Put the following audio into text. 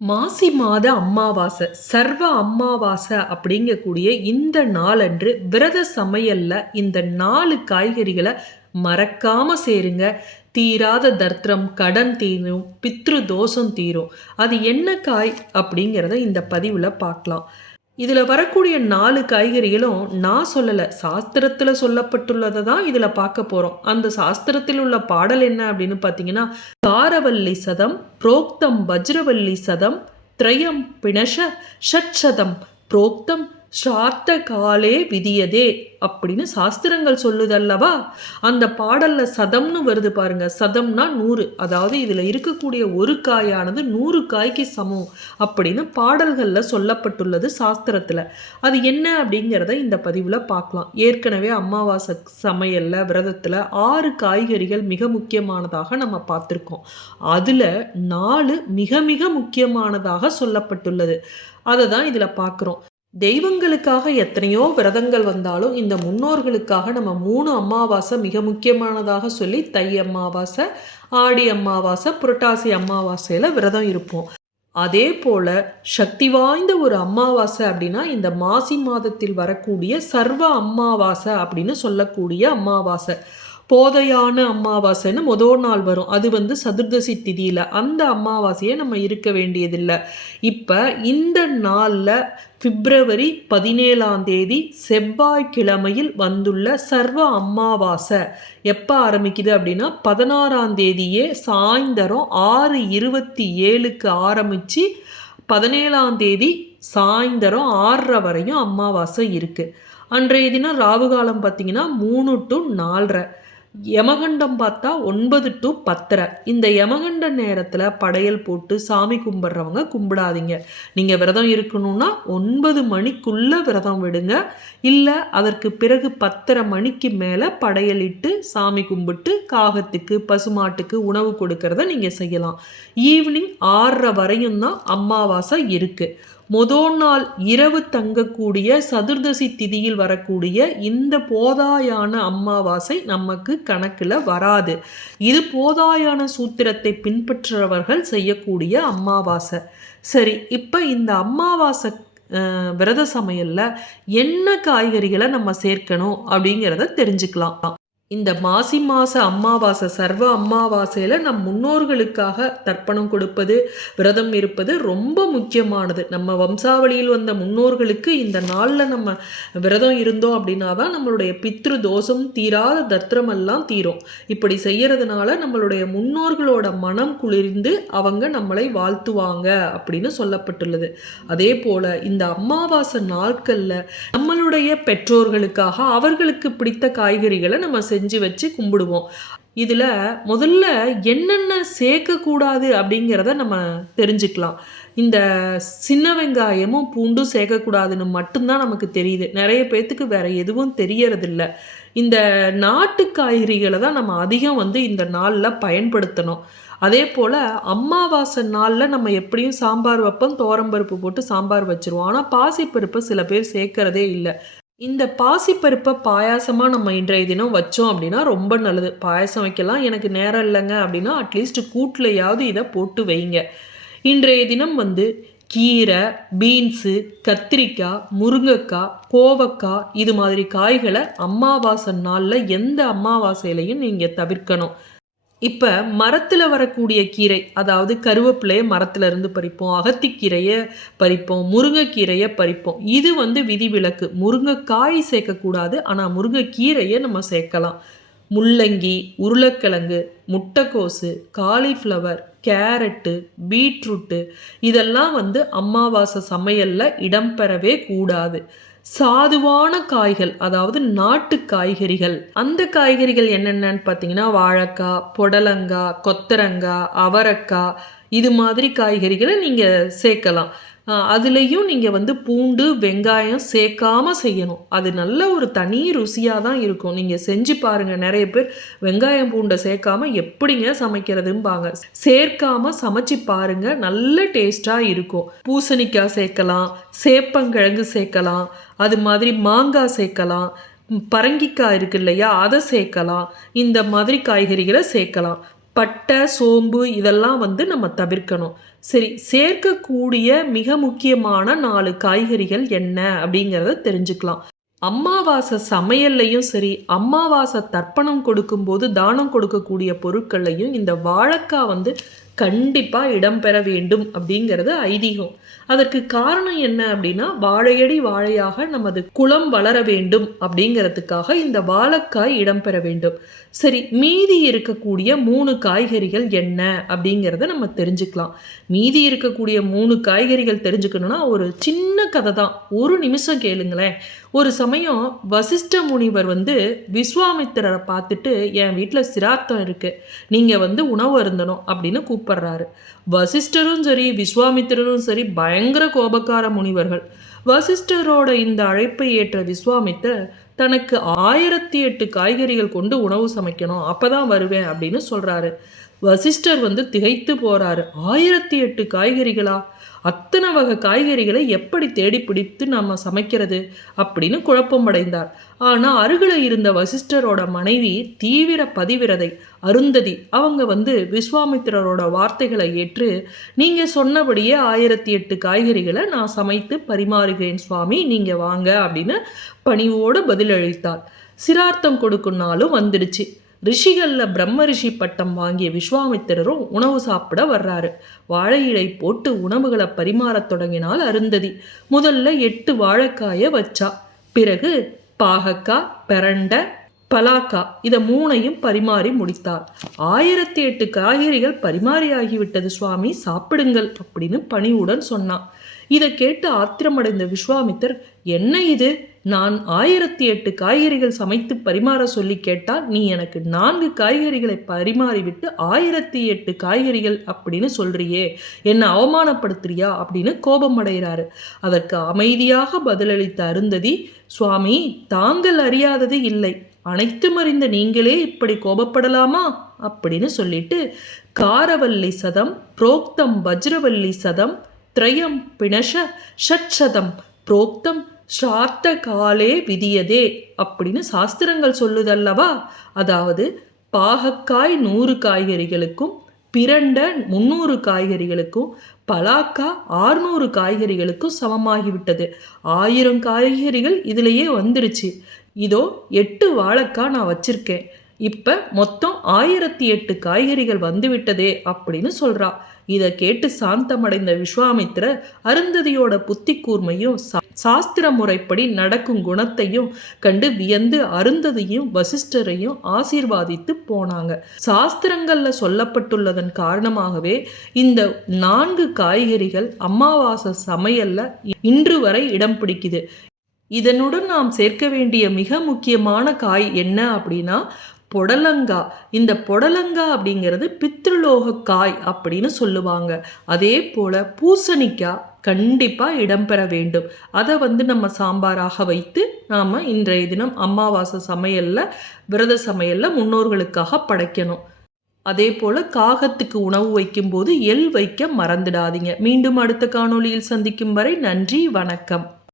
மாசி மாத அமாவாசை சர்வ அமாவாசை அப்படிங்கக்கூடிய இந்த நாளன்று விரத சமையல்ல இந்த 4 காய்கறிகளை மறக்காம சேருங்க. தீராத தர்த்திரம், கடன் தீரும், பித்ரு தோஷம் தீரும். அது என்ன காய் அப்படிங்கிறத இந்த பதிவில் பார்க்கலாம். இதில் வரக்கூடிய 4 காய்கறிகளும் நான் சொல்லலை, சாஸ்திரத்தில் சொல்லப்பட்டுள்ளதை தான் இதில் பார்க்க போகிறோம். அந்த சாஸ்திரத்தில் உள்ள பாடல் என்ன அப்படின்னு பார்த்தீங்கன்னா, காரவல்லி சதம் புரோக்தம் வஜ்ரவல்லி சதம் திரயம் பிணஷ ஷட்சதம் புரோக்தம் ஸ்ரார்த்த காலே விதியதே அப்படின்னு சாஸ்திரங்கள் சொல்லுதல்லவா. அந்த பாடல்ல சதம்னு வருது பாருங்க. சதம்னா 100, அதாவது இதுல இருக்கக்கூடிய ஒரு காயானது 100 காய்க்கு சமம் அப்படின்னு பாடல்கள்ல சொல்லப்பட்டுள்ளது சாஸ்திரத்துல. அது என்ன அப்படிங்கிறத இந்த பதிவுல பார்க்கலாம். ஏற்கனவே அமாவாசை சமையல்ல விரதத்துல 6 காய்கறிகள் மிக முக்கியமானதாக நம்ம பார்த்துருக்கோம். அதுல 4 மிக மிக முக்கியமானதாக சொல்லப்பட்டுள்ளது. அதை தான் இதுல பார்க்குறோம். தெய்வங்களுக்காக எத்தனையோ விரதங்கள் வந்தாலும் இந்த முன்னோர்களுக்காக நம்ம 3 அமாவாசை மிக முக்கியமானதாக சொல்லி தை அமாவாசை, ஆடி அமாவாசை, புரட்டாசி அமாவாசையில் விரதம் இருப்போம். அதே போல் சக்தி வாய்ந்த ஒரு அமாவாசை அப்படின்னா இந்த மாசி மாதத்தில் வரக்கூடிய சர்வ அமாவாசை அப்படின்னு சொல்லக்கூடிய அமாவாசை. போதையான அமாவாசைன்னு முதல் நாள் வரும். அது சதுர்தசி திதியில் அந்த அமாவாசையை நம்ம இருக்க வேண்டியதில்லை. இப்போ இந்த நாளில் பிப்ரவரி 17 செவ்வாய்க்கிழமையில் வந்துள்ள சர்வ அமாவாசை எப்போ ஆரம்பிக்குது அப்படின்னா 16 சாயந்தரம் 6:27 ஆரம்பித்து 17 சாயந்தரம் 6:30 வரையும் அமாவாசை இருக்குது. அன்றைய தினம் ராவுகாலம் பார்த்திங்கன்னா 3 to 4:30. யமகண்டம் பார்த்தா 9 to 10:30. இந்த யமகண்ட நேரத்தில் படையல் போட்டு சாமி கும்பிட்றவங்க கும்பிடாதீங்க. நீங்கள் விரதம் இருக்கணும்னா 9 மணிக்குள்ளே விரதம் விடுங்க. இல்லை அதற்கு பிறகு 10:30 மணிக்கு மேலே படையலிட்டு சாமி கும்பிட்டு காகத்துக்கு பசுமாட்டுக்கு உணவு கொடுக்கறத நீங்கள் செய்யலாம். ஈவினிங் 6:30 வரையும் தான் அமாவாசை இருக்குது. முதல் நாள் இரவு தங்கக்கூடிய சதுர்தசி திதியில் வரக்கூடிய இந்த போதாயான அமாவாசை நமக்கு கணக்கில் வராது. இது போதாயான சூத்திரத்தை பின்பற்றுறவர்கள் செய்யக்கூடிய அமாவாசை. சரி, இப்போ இந்த அமாவாசை விரத சமையலில் என்ன காய்கறிகளை நம்ம சேர்க்கணும் அப்படிங்கிறத தெரிஞ்சுக்கலாம். இந்த மாசி மாத அமாவாசை சர்வ அமாவாசையில் நம் முன்னோர்களுக்காக தர்ப்பணம் கொடுப்பது, விரதம் இருப்பது ரொம்ப முக்கியமானது. நம்ம வம்சாவளியில் வந்த முன்னோர்களுக்கு இந்த நாளில் நம்ம விரதம் இருந்தோம் அப்படின்னா தான் நம்மளுடைய பித்ரு தோஷம் தீராத தர்த்திரமெல்லாம் தீரும். இப்படி செய்யறதுனால நம்மளுடைய முன்னோர்களோட மனம் குளிர்ந்து அவங்க நம்மளை வாழ்த்துவாங்க அப்படின்னு சொல்லப்பட்டுள்ளது. அதே போல் இந்த அமாவாசை நாட்களில் நம்மளுடைய பெற்றோர்களுக்காக அவர்களுக்கு பிடித்த காய்கறிகளை நம்ம செஞ்சு வச்சு கும்பிடுவோம். இதில் முதல்ல என்னென்ன சேர்க்கக்கூடாது அப்படிங்கிறத நம்ம தெரிஞ்சுக்கலாம். இந்த சின்ன வெங்காயமும் பூண்டும் சேர்க்கக்கூடாதுன்னு மட்டும்தான் நமக்கு தெரியுது. நிறைய பேர்த்துக்கு வேற எதுவும் தெரியறதில்ல. இந்த நாட்டு காய்கறிகளை தான் நம்ம அதிகம் இந்த நாளில் பயன்படுத்தணும். அதே போல் அமாவாசை நாளில் நம்ம எப்படியும் சாம்பார் வைப்போம், துவரம்பருப்பு போட்டு சாம்பார் வச்சுருவோம். ஆனால் பாசிப்பருப்பை சில பேர் சேர்க்கறதே இல்லை. இந்த பாசிப்பருப்பை பாயாசமாக நம்ம இன்றைய தினம் வச்சோம் அப்படின்னா ரொம்ப நல்லது. பாயாசம் வைக்கலாம், எனக்கு நேரம் இல்லைங்க அப்படின்னா அட்லீஸ்ட் கூட்டிலையாவது இதை போட்டு வைங்க. இன்றைய தினம் கீரை, பீன்ஸு, கத்திரிக்காய், முருங்கைக்காய், கோவக்காய் இது மாதிரி காய்களை அமாவாசை நாளில் எந்த அமாவாசையிலையும் நீங்கள் தவிர்க்கணும். இப்போ மரத்தில் வரக்கூடிய கீரை, அதாவது கருவேப்பிலையை மரத்துலேருந்து பறிப்போம், அகத்திக்கீரையை பறிப்போம், முருங்கைக்கீரையை பறிப்போம். இது விதிவிலக்கு. முருங்கைக்காய் சேர்க்கக்கூடாது, ஆனால் முருங்கைக்கீரையை நம்ம சேர்க்கலாம். முள்ளங்கி, உருளைக்கிழங்கு, முட்டைக்கோசு, காலிஃப்ளவர், கேரட்டு, பீட்ரூட்டு இதெல்லாம் அமாவாசை சமையலில் இடம்பெறவே கூடாது. சாதுவான காய்கள், அதாவது நாட்டு காய்கறிகள், அந்த காய்கறிகள் என்னென்னு பார்த்தீங்கன்னா வாழைக்காய், புடலங்காய், கொத்தரங்காய், அவரைக்காய் இது மாதிரி காய்கறிகளை நீங்கள் சேர்க்கலாம். அதுலேயும் நீங்கள் பூண்டு, வெங்காயம் சேர்க்காமல் செய்யணும். அது நல்ல ஒரு தனி ருசியாக தான் இருக்கும். நீங்கள் செஞ்சு பாருங்கள். நிறைய பேர் வெங்காயம் பூண்டை சேர்க்காமல் எப்படிங்க சமைக்கிறதும்பாங்க. சேர்க்காமல் சமைச்சு பாருங்கள், நல்ல டேஸ்ட்டாக இருக்கும். பூசணிக்காய் சேர்க்கலாம், சேப்பங்கிழங்கு சேர்க்கலாம், அது மாதிரி மாங்காய் சேர்க்கலாம், பரங்கிக்காய் இருக்கு இல்லையா, அதை சேர்க்கலாம். இந்த மாதிரி காய்கறிகளை சேர்க்கலாம். பட்டை, சோம்பு இதெல்லாம் நம்ம தவிர்க்கணும். சரி, சேர்க்கக்கூடிய மிக முக்கியமான 4 காய்கறிகள் என்ன அப்படிங்கிறத தெரிஞ்சுக்கலாம். அமாவாசை சமையல்லையும் சரி, அமாவாசை தர்ப்பணம் கொடுக்கும்போது தானம் கொடுக்கக்கூடிய பொருட்கள்லையும் இந்த வாழைக்காய் வந்து கண்டிப்பா இடம்பெற வேண்டும் அப்படிங்கிறது ஐதீகம். அதற்கு காரணம் என்ன அப்படின்னா, வாழையடி வாழையாக நமது குலம் வளர வேண்டும் அப்படிங்கிறதுக்காக இந்த வாழைக்காய் இடம்பெற வேண்டும். சரி, மீதி இருக்கக்கூடிய 3 காய்கறிகள் என்ன அப்படிங்கிறத நம்ம தெரிஞ்சுக்கலாம். மீதி இருக்கக்கூடிய 3 காய்கறிகள் தெரிஞ்சுக்கணும்னா ஒரு சின்ன கதை தான். ஒரு நிமிஷம் கேளுங்களேன். ஒரு சமயம் வசிஷ்ட முனிவர் வந்து விஸ்வாமித்திரரை பார்த்துட்டு, என் வீட்டில் சிரார்த்தம் இருக்கு, நீங்க வந்து உணவு அருந்தணும் அப்படின்னு கூப்பிடுறாரு. வசிஷ்டரும் சரி விஸ்வாமித்திரரும் சரி பயங்கர கோபக்கார முனிவர்கள். வசிஷ்டரோட இந்த அழைப்பை ஏற்ற விஸ்வாமித்திரர் தனக்கு 1008 காய்கறிகள் கொண்டு உணவு சமைக்கணும், அப்பதான் வருவேன் அப்படின்னு சொல்றாரு. வசிஷ்டர் வந்து திகைத்து போறாரு. 1008 காய்கறிகளா? அத்தனை வகை காய்கறிகளை எப்படி தேடி பிடித்து நம்ம சமைக்கிறது அப்படின்னு குழப்பம் அடைந்தார். ஆனா அருகில இருந்த வசிஷ்டரோட மனைவி தீவிர பதிவிரதை அருந்ததி, அவங்க வந்து விஸ்வாமித்திரரோட வார்த்தைகளை ஏற்று, நீங்க சொன்னபடியே 1008 காய்கறிகளை நான் சமைத்து பரிமாறுகிறேன் சுவாமி, நீங்க வாங்க அப்படின்னு பணிவோடு பதிலளித்தார். சிரார்த்தம் கொடுக்கும் நாளும் வந்துடுச்சு. ரிஷிகள்ல பிரம்ம ரிஷி பட்டம் வாங்கிய விஸ்வாமித்திரரும் உணவு சாப்பிட வர்றாரு. வாழை இலை போட்டு உணவுகளை பரிமாறத் தொடங்கினால் அருந்ததி. முதல்ல 8 வாழைக்காய வச்சா. பிறகு பாகக்காய், பிரண்டை, பலாக்கா இதை 3ஐயும் பரிமாறி முடித்தார். 1008 காய்கறிகள் பரிமாறியாகிவிட்டது சுவாமி, சாப்பிடுங்கள் அப்படின்னு பணிவுடன் சொன்னான். இதை கேட்டு ஆத்திரமடைந்த விஸ்வாமித்தர், என்ன இது, நான் 1008 காய்கறிகள் சமைத்து பரிமாற சொல்லி கேட்டால் நீ எனக்கு 4 காய்கறிகளை பரிமாறிவிட்டு 1008 காய்கறிகள் அப்படின்னு சொல்றியே, என்ன அவமானப்படுத்துறியா அப்படின்னு கோபம் அடைகிறாரு. அதற்கு அமைதியாக பதிலளித்த அருந்ததி, சுவாமி, தாங்கள் அறியாதது இல்லை, அனைத்தும் அறிந்த நீங்களே இப்படி கோபப்படலாமா அப்படின்னு சொல்லிட்டு, காரவல்லி சதம் புரோக்தம் வஜ்ரவல்லி சதம் திரயம் பிணஷ ஷட்சதம் புரோக்தம் ஸ்ரார்த்த காலே விதியதே அப்படின்னு சாஸ்திரங்கள் சொல்லுதல்லவா. அதாவது பாகக்காய் 100 காய்கறிகளுக்கும், பிரண்ட 300 காய்கறிகளுக்கும், பலாக்கா 600 காய்கறிகளுக்கும் சமமாகிவிட்டது. 1000 காய்கறிகள் இதுலேயே வந்துருச்சு. இதோ 8 வாழைக்காய் நான் வச்சிருக்கேன். இப்ப மொத்தம் 1008 காய்கறிகள் வந்துவிட்டதே அப்படின்னு சொல்றா. இதை கேட்டு சாந்தமடைந்த விஸ்வாமித்திரர் அருந்ததியோட புத்தி கூர்மையும் சாஸ்திர முறைப்படி நடக்கும் குணத்தையும் கண்டு வியந்து அருந்ததியும் வசிஷ்டரையும் ஆசீர்வாதித்து போனாங்க. சாஸ்திரங்கள்ல சொல்லப்பட்டுள்ளதன் காரணமாகவே இந்த 4 காய்கறிகள் அமாவாசை சமையல்ல இன்று வரை இடம் பிடிக்குது. இதனுடன் நாம் சேர்க்க வேண்டிய மிக முக்கியமான காய் என்ன அப்படின்னா புடலங்கா. இந்த புடலங்கா அப்படிங்கிறது பித்ருலோக காய் அப்படின்னு சொல்லுவாங்க. அதே போல பூசணிக்காய் கண்டிப்பாக இடம்பெற வேண்டும். அதை வந்து நம்ம சாம்பாராக வைத்து நாம் இன்றைய தினம் அமாவாசை சமையலில் விரத சமையலில் முன்னோர்களுக்காக படைக்கணும். அதே போல் காகத்துக்கு உணவு வைக்கும்போது எள் வைக்க மறந்துடாதீங்க. மீண்டும் அடுத்த காணொளியில் சந்திக்கும் வரை நன்றி, வணக்கம்.